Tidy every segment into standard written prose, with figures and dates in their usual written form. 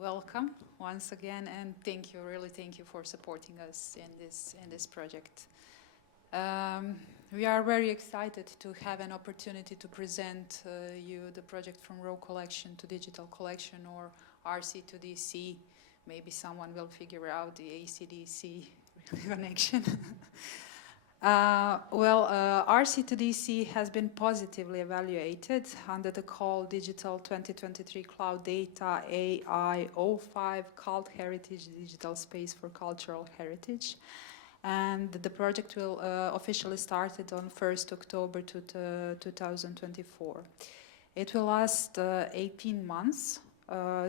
welcome once again, and thank you, really thank you for supporting us in this project. We are very excited to have an opportunity to present you the project from raw collection to digital collection, or RCtoDC. Maybe someone will figure out the ACDC connection. RCtoDC has been positively evaluated under the call Digital 2023 Cloud Data AI 05 Cult Heritage Digital Space for Cultural Heritage. And the project will officially started on 1st October 2024. It will last 18 months,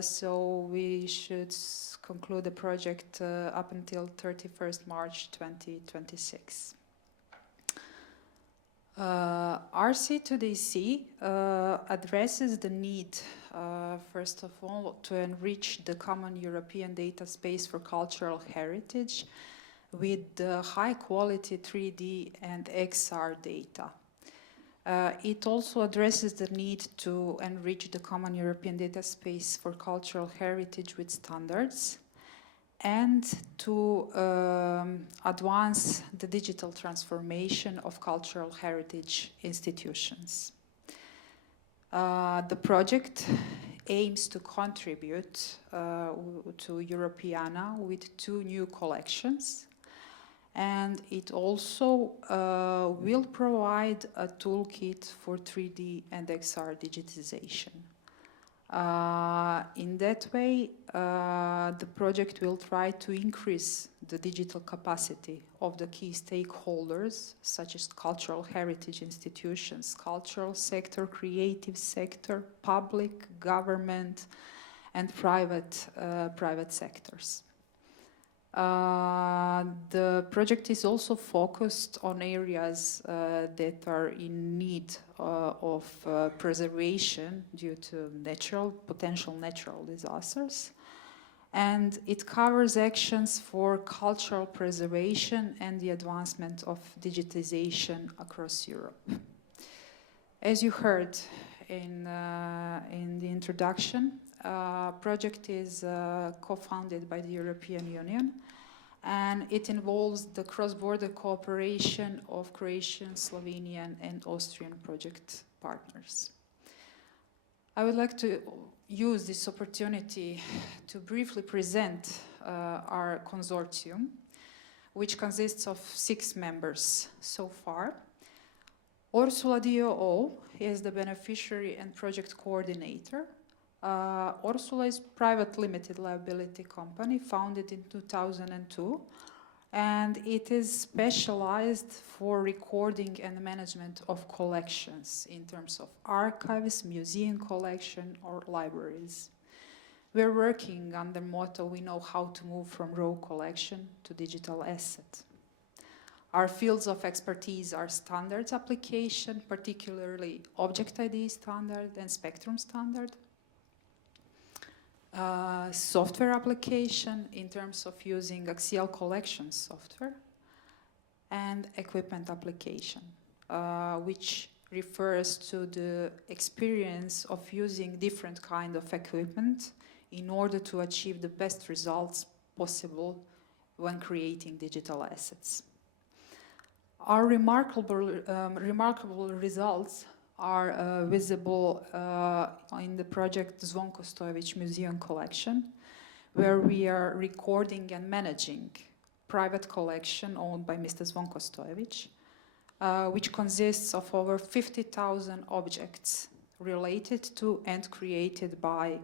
so we should conclude the project up until 31st March 2026. RCtoDC addresses the need, first of all, to enrich the common European data space for cultural heritage with high-quality 3D and XR data. It also addresses the need to enrich the common European data space for cultural heritage with standards, and to advance the digital transformation of cultural heritage institutions. The project aims to contribute to Europeana with 2 new collections, and it also will provide a toolkit for 3D and XR digitization. In that way, the project will try to increase the digital capacity of the key stakeholders, such as cultural heritage institutions, cultural sector, creative sector, public, government, and private sectors. The project is also focused on areas that are in need of preservation due to potential natural disasters, and it covers actions for cultural preservation and the advancement of digitization across Europe. As you heard in the introduction, project is co-founded by the European Union, and it involves the cross-border cooperation of Croatian, Slovenian, and Austrian project partners. I would like to use this opportunity to briefly present our consortium, which consists of 6 members so far. Orsula d.o.o. is the beneficiary and project coordinator. Orsula is a private limited liability company founded in 2002, and it is specialized for recording and management of collections in terms of archives, museum collection, or libraries. We're working on the motto, we know how to move from raw collection to digital asset. Our fields of expertise are standards application, particularly Object ID standard and Spectrum standard. Software application in terms of using axial collection software, and equipment application, which refers to the experience of using different kind of equipment in order to achieve the best results possible when creating digital assets. Our remarkable results are visible in the project Zvonko Stojević Museum Collection, where we are recording and managing private collection owned by Mr. Zvonko Stojević, which consists of over 50,000 objects related to and created by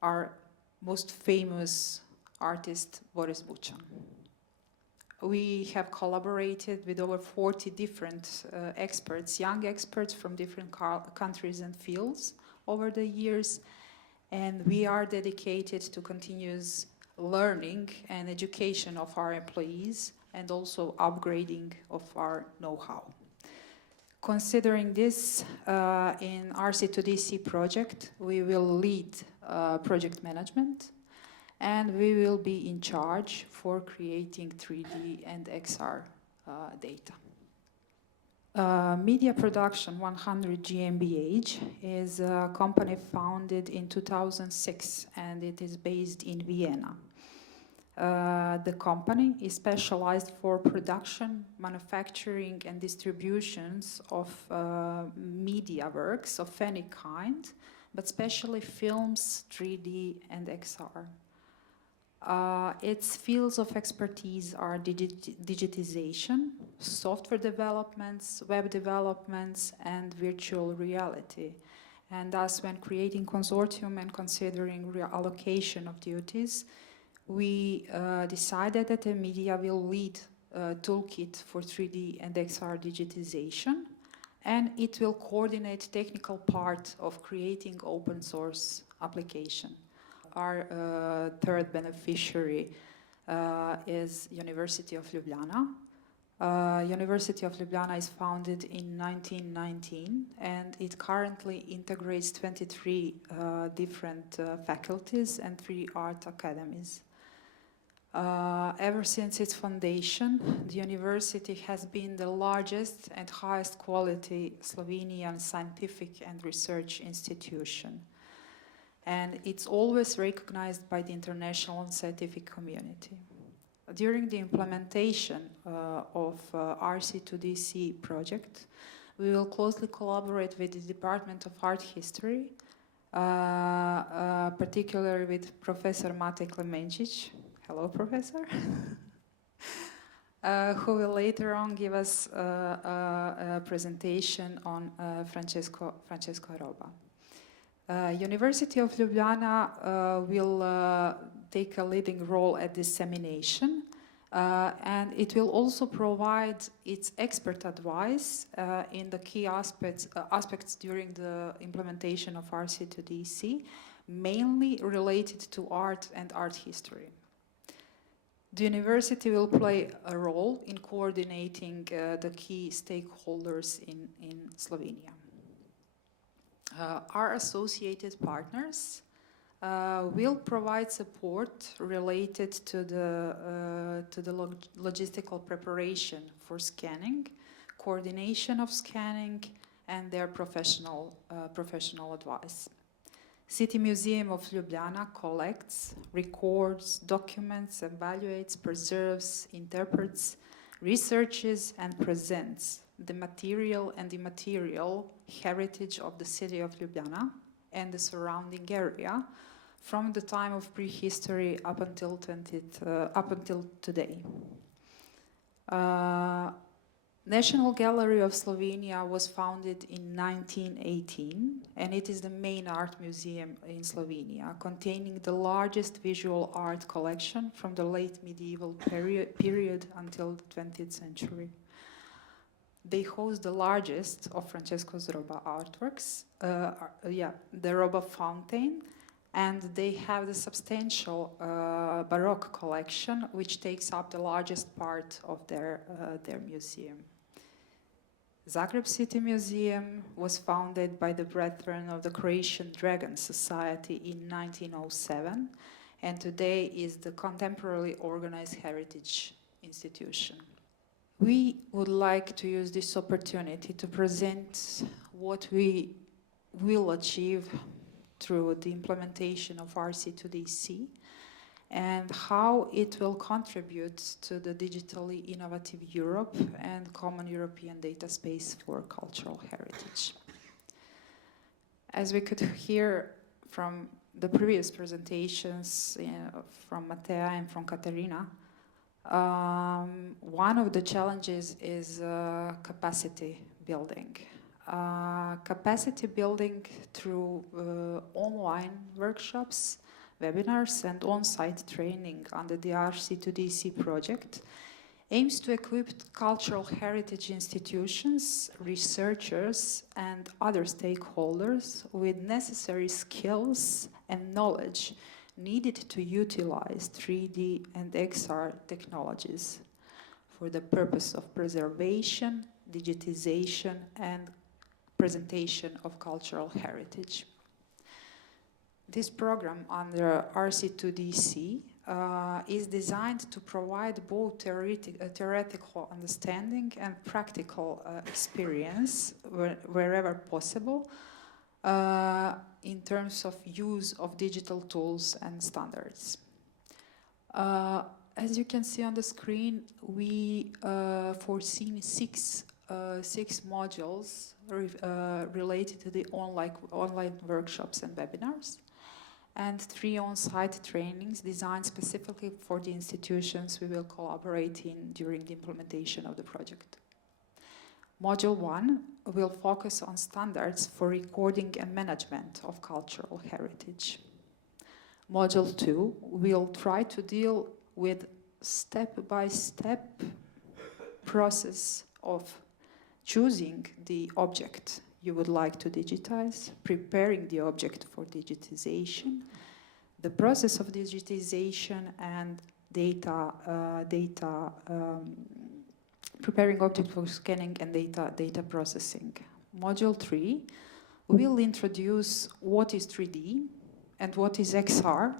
our most famous artist, Boris Buchan. We have collaborated with over 40 different experts, young experts from different countries and fields over the years, and we are dedicated to continuous learning and education of our employees, and also upgrading of our know-how. Considering this, in RCtoDC project, we will lead project management, and we will be in charge for creating 3D and XR data. Media Production 100 GmbH is a company founded in 2006 and it is based in Vienna. The company is specialized for production, manufacturing and distributions of media works of any kind, but especially films, 3D and XR. Its fields of expertise are digitization, software developments, web developments, and virtual reality. And thus, when creating consortium and considering reallocation of duties, we decided that the media will lead a toolkit for 3D and XR digitization, and it will coordinate technical part of creating open source application. Our third beneficiary is University of Ljubljana. University of Ljubljana is founded in 1919 and it currently integrates 23 different faculties and 3 art academies. Ever since its foundation, the university has been the largest and highest quality Slovenian scientific and research institution. And it's always recognized by the international and scientific community. During the implementation of RCtoDC project, we will closely collaborate with the Department of Art History, particularly with Professor Mate Klemenčić. Hello, Professor. Who will later on give us a presentation on Francesco Roba. University of Ljubljana will take a leading role at dissemination and it will also provide its expert advice in the key aspects during the implementation of RCtoDC, mainly related to art and art history. The university will play a role in coordinating the key stakeholders in Slovenia. Our associated partners will provide support related to the logistical preparation for scanning, coordination of scanning, and their professional advice. City Museum of Ljubljana collects, records, documents, evaluates, preserves, interprets, researches, and presents the material and immaterial heritage of the city of Ljubljana and the surrounding area from the time of prehistory up until today. National Gallery of Slovenia was founded in 1918 and it is the main art museum in Slovenia, containing the largest visual art collection from the late medieval period until the 20th century. They host the largest of Francesco Roba artworks, the Roba Fountain, and they have the substantial Baroque collection, which takes up the largest part of their museum. Zagreb City Museum was founded by the Brethren of the Croatian Dragon Society in 1907 and today is the contemporarily organized heritage institution. We would like to use this opportunity to present what we will achieve through the implementation of RCtoDC and how it will contribute to the digitally innovative Europe and common European data space for cultural heritage. As we could hear from the previous presentations from Matea and from Katarina, one of the challenges is capacity building. Capacity building through online workshops, webinars and on-site training under the RCtoDC project aims to equip cultural heritage institutions, researchers and other stakeholders with necessary skills and knowledge needed to utilize 3D and XR technologies for the purpose of preservation, digitization and presentation of cultural heritage. This program under RCtoDC is designed to provide both theoretical understanding and practical experience wherever possible in terms of use of digital tools and standards. As you can see on the screen, we foreseen six modules related to the online workshops and webinars, and 3 on-site trainings designed specifically for the institutions we will collaborate in during the implementation of the project. Module 1 will focus on standards for recording and management of cultural heritage. Module 2 will try to deal with step-by-step process of choosing the object you would like to digitize, preparing the object for digitization, the process of digitization and preparing object for scanning and data processing. Module 3 will introduce what is 3D and what is XR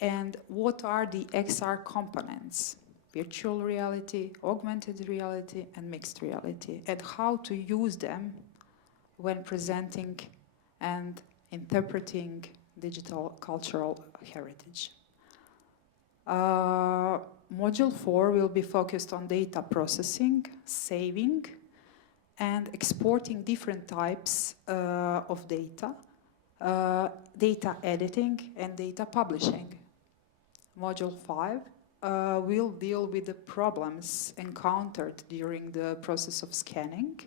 and what are the XR components, virtual reality, augmented reality and mixed reality, and how to use them when presenting and interpreting digital cultural heritage. Module 4 will be focused on data processing, saving, and exporting different types of data, data editing, and data publishing. Module 5 will deal with the problems encountered during the process of scanning.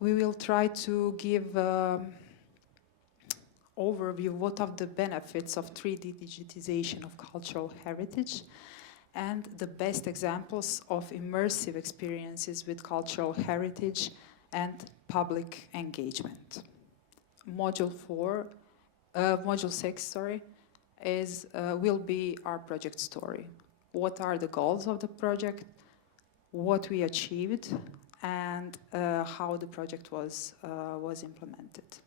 We will try to give overview what are the benefits of 3D digitization of cultural heritage and the best examples of immersive experiences with cultural heritage and public engagement. Module 6, will be our project story. What are the goals of the project, what we achieved, and how the project was implemented.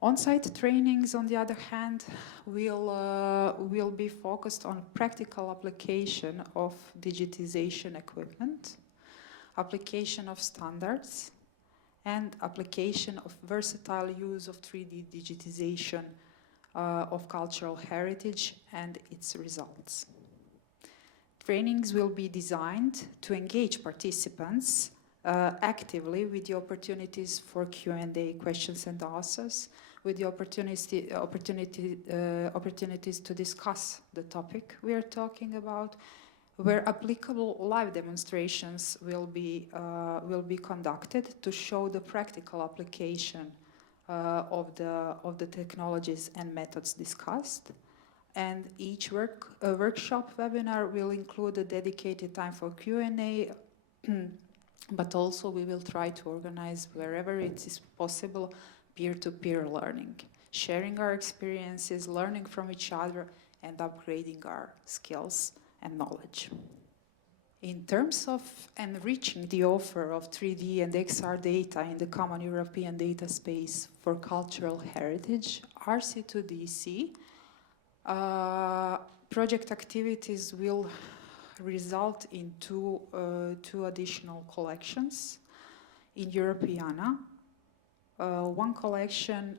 On-site trainings, on the other hand, will be focused on practical application of digitization equipment, application of standards, and application of versatile use of 3D digitization of cultural heritage and its results. Trainings will be designed to engage participants actively with the opportunities for Q&A, questions and answers, with the opportunities to discuss the topic we are talking about, where applicable live demonstrations will be conducted to show the practical application of the technologies and methods discussed. And each workshop webinar will include a dedicated time for Q&A, but also we will try to organize wherever it is possible peer-to-peer learning, sharing our experiences, learning from each other, and upgrading our skills and knowledge. In terms of enriching the offer of 3D and XR data in the common European data space for cultural heritage, RCtoDC project activities will result in two additional collections in Europeana. One collection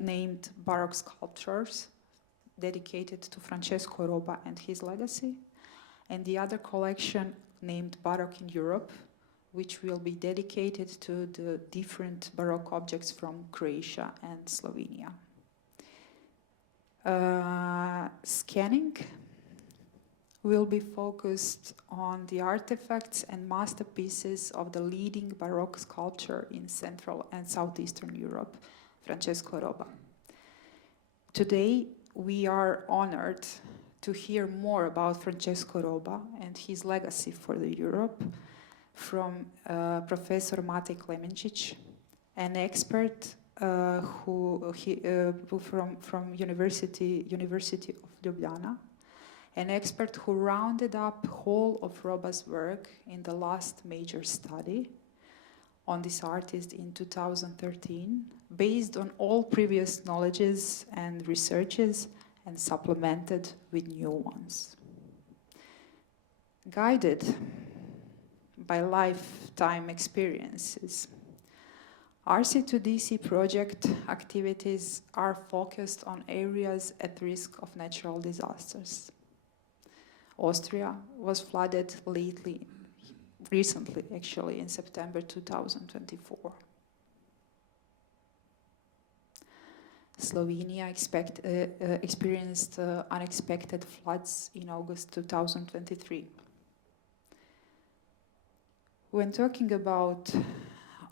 named Baroque Sculptures, dedicated to Francesco Roba and his legacy, and the other collection named Baroque in Europe, which will be dedicated to the different Baroque objects from Croatia and Slovenia. Scanning will be focused on the artifacts and masterpieces of the leading Baroque sculptor in Central and Southeastern Europe, Francesco Roba. Today, we are honored to hear more about Francesco Roba and his legacy for the Europe from Professor Matej Klemenčić, an expert from University of Ljubljana, an expert who rounded up whole of Roba's work in the last major study on this artist in 2013, based on all previous knowledges and researches and and supplemented with new ones. Guided by lifetime experiences, RCtoDC project activities are focused on areas at risk of natural disasters. Austria was flooded recently, actually, in September 2024. Slovenia experienced unexpected floods in August 2023. When talking about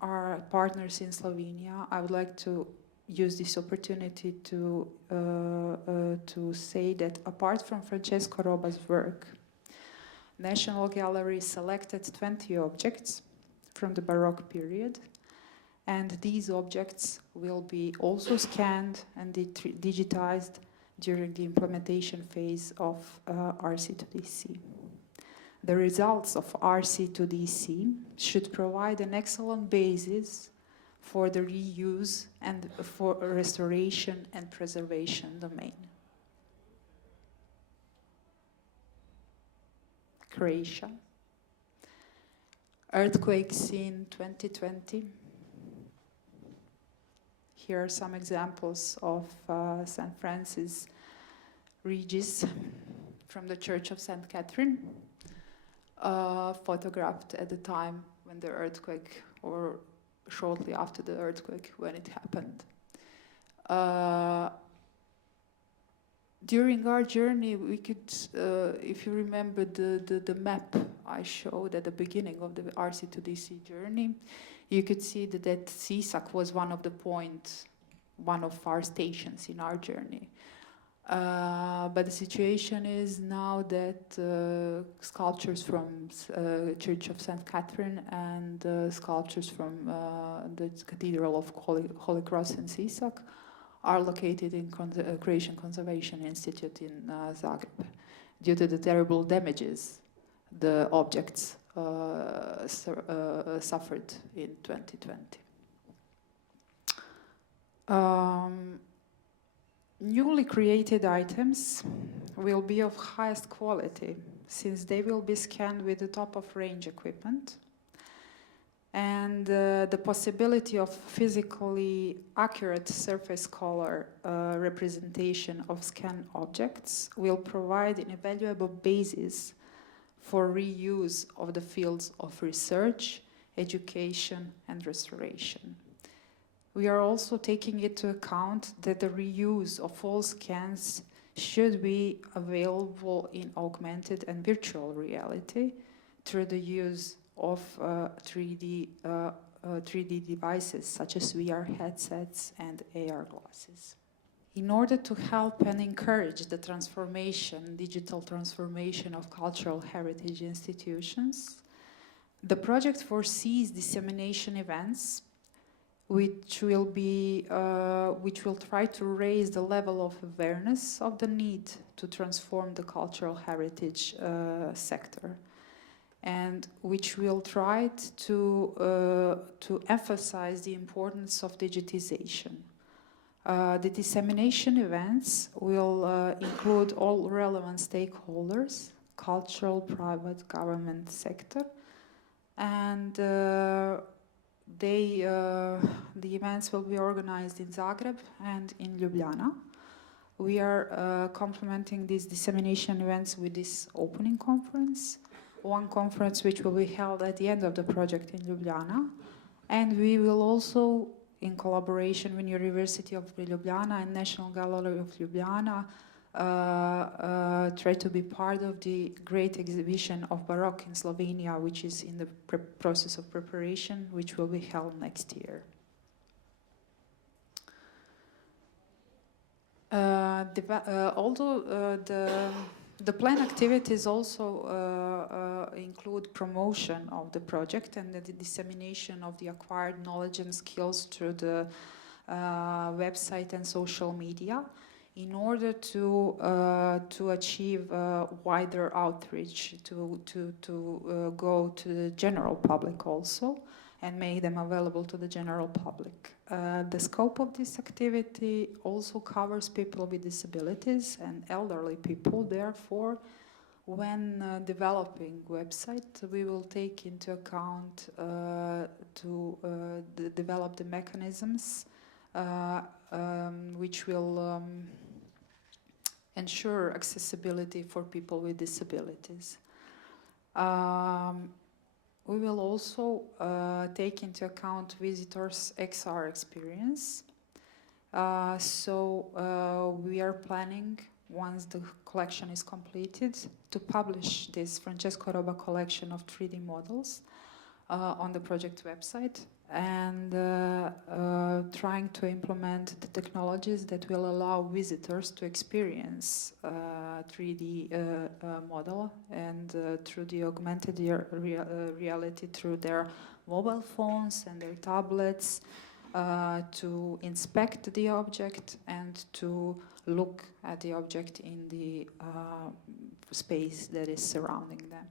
our partners in Slovenia, I would like to use this opportunity to say that apart from Francesco Roba's work, National Gallery selected 20 objects from the Baroque period, and these objects will be also scanned and digitized during the implementation phase of RCtoDC. The results of RCtoDC should provide an excellent basis for the reuse and for restoration and preservation domain. Croatia. Earthquakes in 2020. Here are some examples of St. Francis Regis from the Church of St. Catherine, photographed at the time when the earthquake, or shortly after the earthquake when it happened. During our journey, we could, if you remember the map I showed at the beginning of the RCtoDC journey, you could see that Sisak was one of our stations in our journey. But the situation is now that sculptures from Church of St. Catherine and sculptures from the Cathedral of Holy Cross in Sisak are located in Croatian Conservation Institute in Zagreb. Due to the terrible damages the objects suffered in 2020. Newly created items will be of highest quality since they will be scanned with the top-of-range equipment, and the possibility of physically accurate surface color representation of scanned objects will provide an invaluable basis for reuse of the fields of research, education, and restoration. We are also taking into account that the reuse of all scans should be available in augmented and virtual reality through the use of 3D devices such as VR headsets and AR glasses. In order to help and encourage the digital transformation of cultural heritage institutions, the project foresees dissemination events which will try to raise the level of awareness of the need to transform the cultural heritage sector, and which will try to emphasize the importance of digitization. The dissemination events will include all relevant stakeholders, cultural, private, government sector, and the events will be organized in Zagreb and in Ljubljana. We are complementing these dissemination events with this opening conference, one conference which will be held at the end of the project in Ljubljana, and we will also, in collaboration with University of Ljubljana and National Gallery of Ljubljana, try to be part of the great exhibition of Baroque in Slovenia, which is in the process of preparation, which will be held next year. Although the planned activities also include promotion of the project and the dissemination of the acquired knowledge and skills through the website and social media, in order to achieve wider outreach, to go to the general public also, and make them available to the general public. The scope of this activity also covers people with disabilities and elderly people. Therefore, when developing website, we will take into account to develop the mechanisms which will ensure accessibility for people with disabilities. We will also take into account visitors' XR experience. So we are planning, once the collection is completed, to publish this Francesco Roba collection of 3D models on the project website, and trying to implement the technologies that will allow visitors to experience 3D model, and through the augmented reality through their mobile phones and their tablets, to inspect the object and to look at the object in the space that is surrounding them.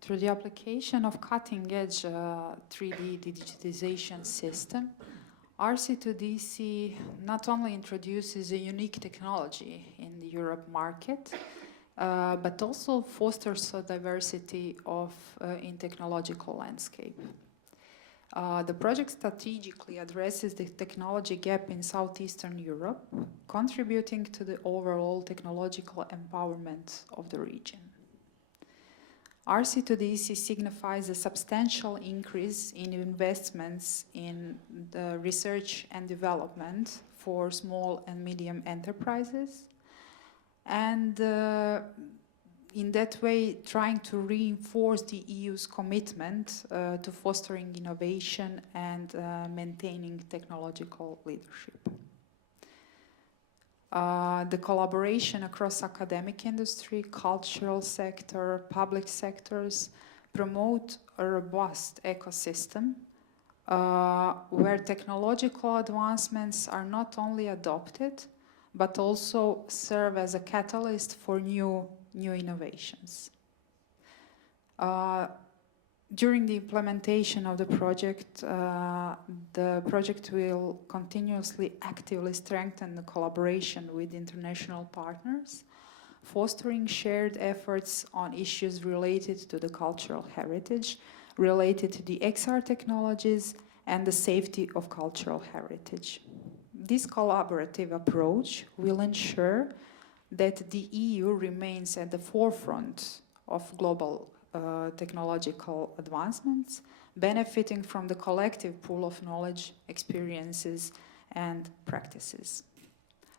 Through the application of cutting-edge 3D digitization system, RCtoDC not only introduces a unique technology in the Europe market, but also fosters a diversity in technological landscape. The project strategically addresses the technology gap in Southeastern Europe, contributing to the overall technological empowerment of the region. RCtoDC signifies a substantial increase in investments in the research and development for small and medium enterprises, and in that way trying to reinforce the EU's commitment to fostering innovation and maintaining technological leadership. The collaboration across academic industry, cultural sector, public sectors promote a robust ecosystem where technological advancements are not only adopted, but also serve as a catalyst for new innovations. During the implementation of the project will continuously actively strengthen the collaboration with international partners, fostering shared efforts on issues related to the cultural heritage, related to the XR technologies, and the safety of cultural heritage. This collaborative approach will ensure that the EU remains at the forefront of global technological advancements, benefiting from the collective pool of knowledge, experiences, and practices.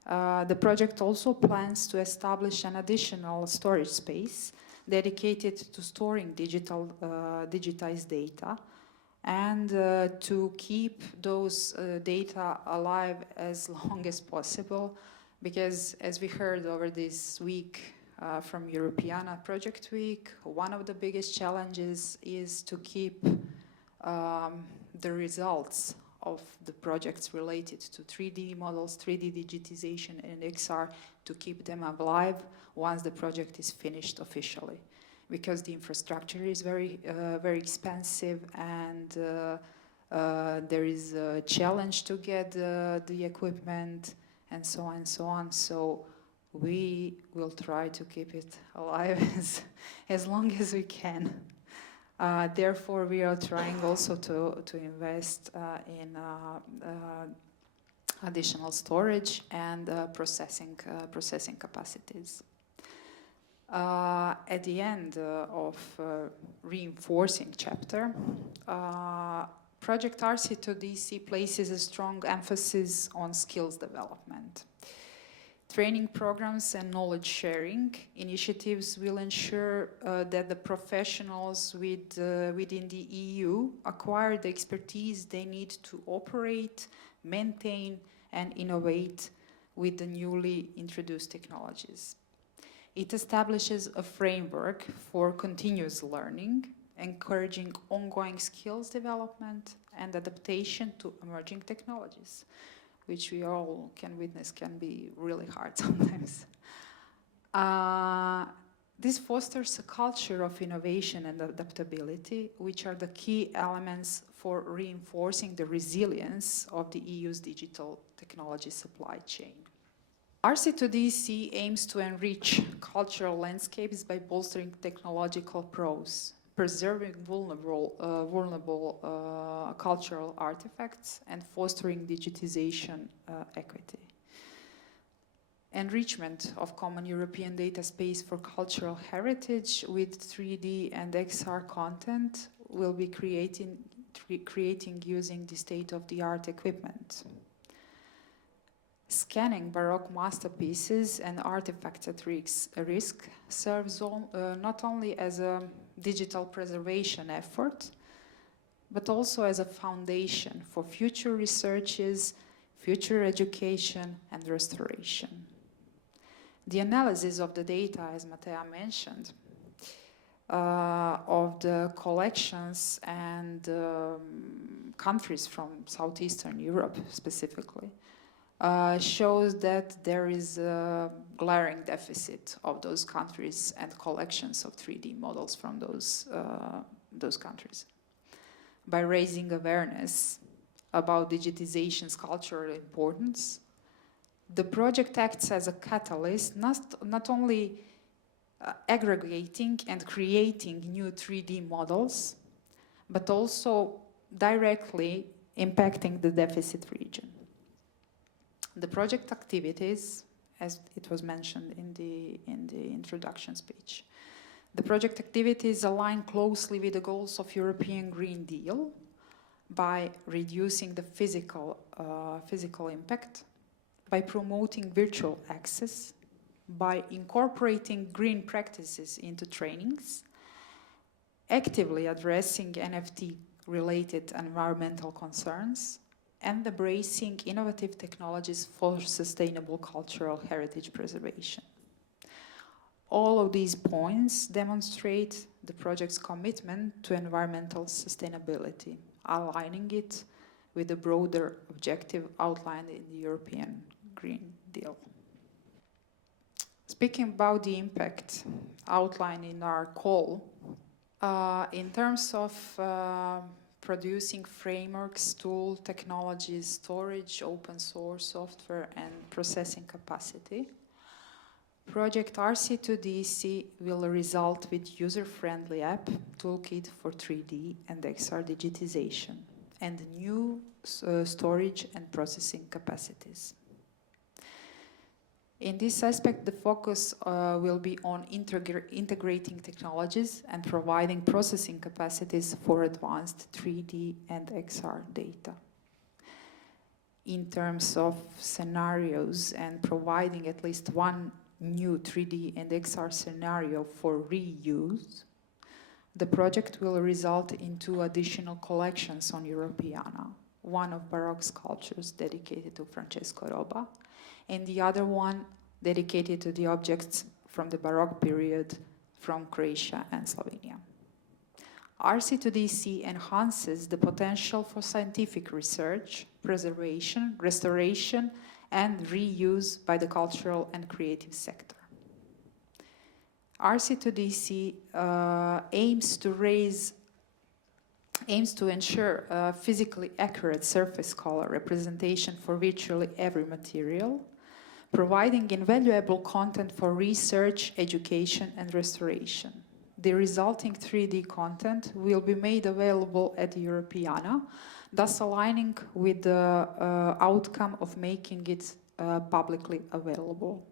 The project also plans to establish an additional storage space dedicated to storing digitized data, and to keep those data alive as long as possible, because as we heard over this week from Europeana Project Week, one of the biggest challenges is to keep the results of the projects related to 3D models, 3D digitization, and XR, to keep them alive once the project is finished officially. Because the infrastructure is very expensive, and there is a challenge to get the equipment, and so on and so on. So we will try to keep it alive as long as we can. Therefore, we are trying also to invest in additional storage and processing capacities. At the end of reinforcing chapter, Project RCtoDC places a strong emphasis on skills development. Training programs and knowledge sharing initiatives will ensure that the professionals within the EU acquire the expertise they need to operate, maintain, and innovate with the newly introduced technologies. It establishes a framework for continuous learning, encouraging ongoing skills development and adaptation to emerging technologies, which we all can witness can be really hard sometimes. This fosters a culture of innovation and adaptability, which are the key elements for reinforcing the resilience of the EU's digital technology supply chain. RCtoDC aims to enrich cultural landscapes by bolstering technological prose, preserving vulnerable cultural artifacts, and fostering digitization equity. Enrichment of common European data space for cultural heritage with 3D and XR content will be creating using the state-of-the-art equipment. Scanning Baroque masterpieces and artifacts at risk serves not only as a digital preservation effort, but also as a foundation for future researches, future education, and restoration. The analysis of the data, as Matea mentioned, of the collections and countries from Southeastern Europe specifically, shows that there is a glaring deficit of those countries and collections of 3D models from those countries. By raising awareness about digitization's cultural importance, the project acts as a catalyst, not only aggregating and creating new 3D models, but also directly impacting the deficit region. The project activities, as it was mentioned in the introduction speech, the project activities align closely with the goals of European Green Deal by reducing the physical impact, by promoting virtual access, by incorporating green practices into trainings, actively addressing NFT-related environmental concerns, and embracing innovative technologies for sustainable cultural heritage preservation. All of these points demonstrate the project's commitment to environmental sustainability, aligning it with the broader objective outlined in the European Green Deal. Speaking about the impact outlined in our call, in terms of producing frameworks, tools, technologies, storage, open source software, and processing capacity, Project RCtoDC will result with user-friendly app, toolkit for 3D and XR digitization, and new storage and processing capacities. In this aspect, the focus will be on integrating technologies and providing processing capacities for advanced 3D and XR data. In terms of scenarios and providing at least one new 3D and XR scenario for reuse, the project will result in 2 additional collections on Europeana, one of Baroque sculptures dedicated to Francesco Roba, and the other one dedicated to the objects from the Baroque period from Croatia and Slovenia. RCtoDC enhances the potential for scientific research, preservation, restoration, and reuse by the cultural and creative sector. RCtoDC aims to ensure physically accurate surface color representation for virtually every material, providing invaluable content for research, education, and restoration. The resulting 3D content will be made available at Europeana, thus aligning with the outcome of making it publicly available.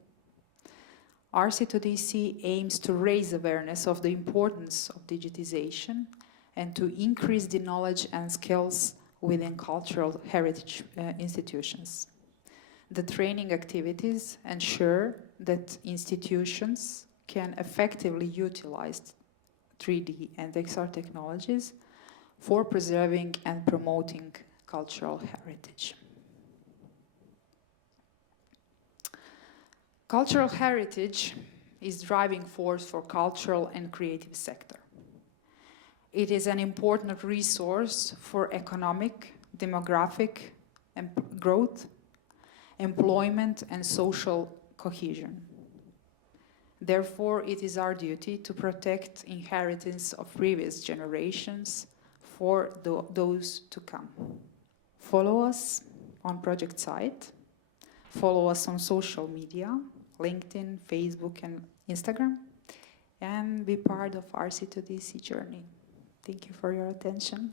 RCtoDC aims to raise awareness of the importance of digitization and to increase the knowledge and skills within cultural heritage institutions. The training activities ensure that institutions can effectively utilize 3D and XR technologies for preserving and promoting cultural heritage. Cultural heritage is driving force for cultural and creative sector. It is an important resource for economic, demographic growth, employment, and social cohesion. Therefore, it is our duty to protect inheritance of previous generations for those to come. Follow us on project site. Follow us on social media, LinkedIn, Facebook, and Instagram, and be part of RCtoDC journey. Thank you for your attention.